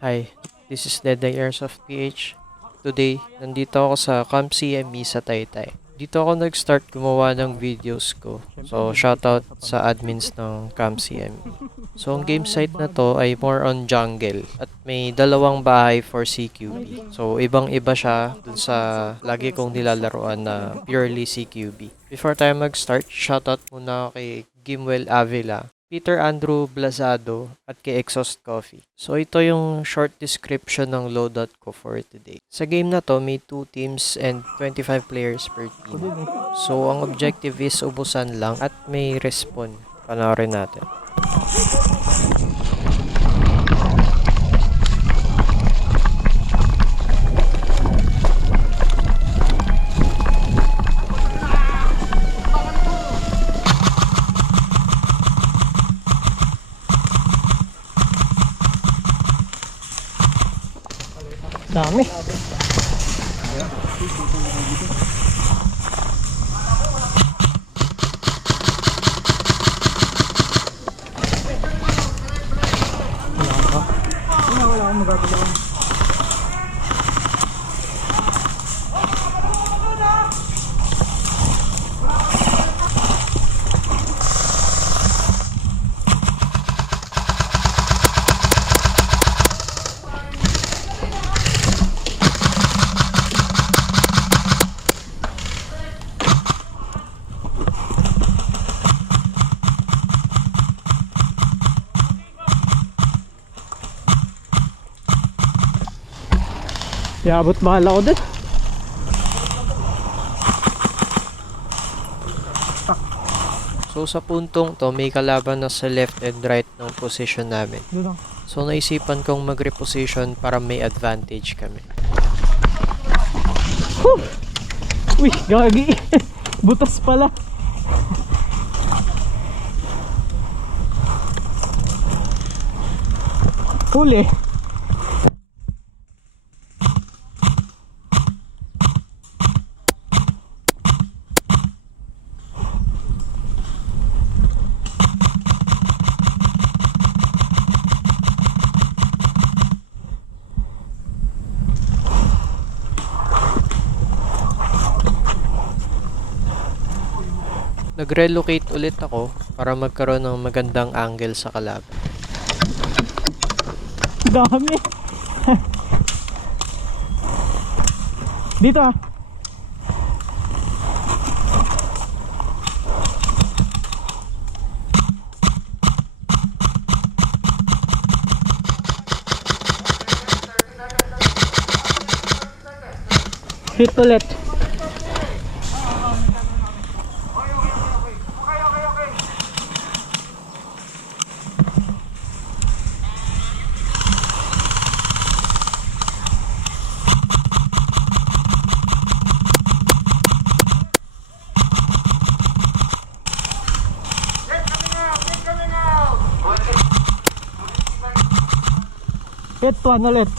Hi, this is Deday Airsoft PH. Today, nandito ako sa Camp CME sa Taytay. Dito ako nag-start gumawa ng videos ko. So, shoutout sa admins ng Camp CME. So, ang game site na to ay more on jungle at may dalawang bahay for CQB. So, ibang-iba siya dun sa lagi kong nilalaroan na purely CQB. Before tayo mag-start, shoutout muna kay Gimwell Avila, Peter Andrew Blazado, at kay Exhaust Coffee. So, ito yung short description ng loadout ko for today. Sa game na to, may 2 teams and 25 players per team. So, ang objective is ubusan lang at may respawn. Panoorin natin. Dami. Wala akong magagawa. Yabot mahal ako din. So, sa puntong to, may kalaban na sa left and right ng position namin. So, naisipan kong mag-reposition para may advantage kami. Uy, gagi. Butas pala. Huli. Nag-relocate ulit ako para magkaroon ng magandang angle sa kalaban. Dami. Dito. Hit ulit. Hit one ulit.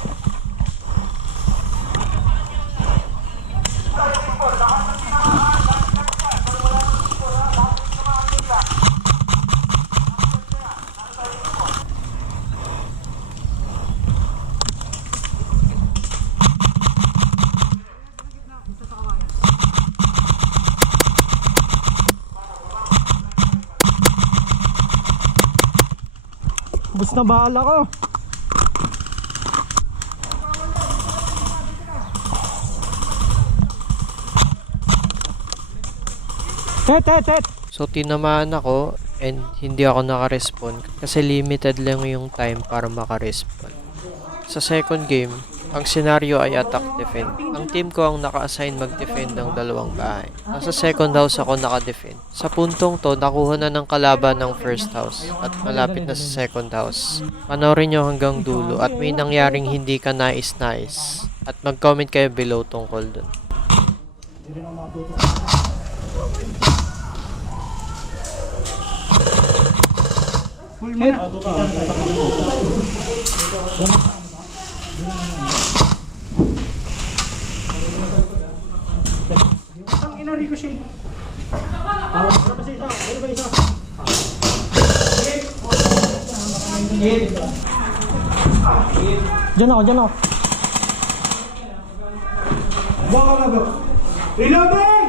Bus na bahala ko. Hit. So, tinamaan ako and hindi ako naka-respawn kasi limited lang yung time para maka-respawn. Sa second game, ang senaryo ay attack-defend. Ang team ko ang naka-assign mag-defend ng dalawang bahay. Nasa second house ako naka-defend. Sa puntong to, nakuha na ng kalaban ng first house at malapit na sa second house. Panoorin nyo hanggang dulo at may nangyaring hindi ka nais-nais. At mag-comment kayo below tungkol dun. Hit. Ang ina ricochet. Diyan ako, diyan ako. Baka na bro. Reloading!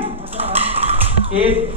Hit.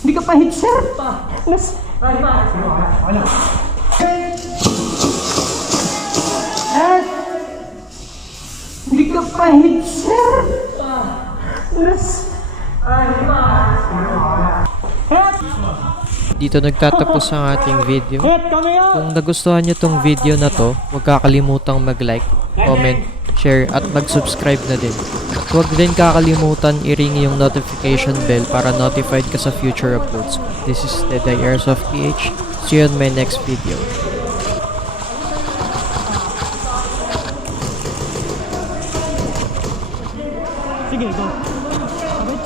Hindi ka pa hit, sir. Hindi ka pa hit, sir. Dito nagtatapos ang ating video. Kung nagustuhan nyo tong video na to, huwag kakalimutang mag-like, comment, share at mag-subscribe na din. Huwag din kakalimutan i-ring yung notification bell para notified ka sa future uploads. This is the Airsoft PH. See you on my next video. Sige, go.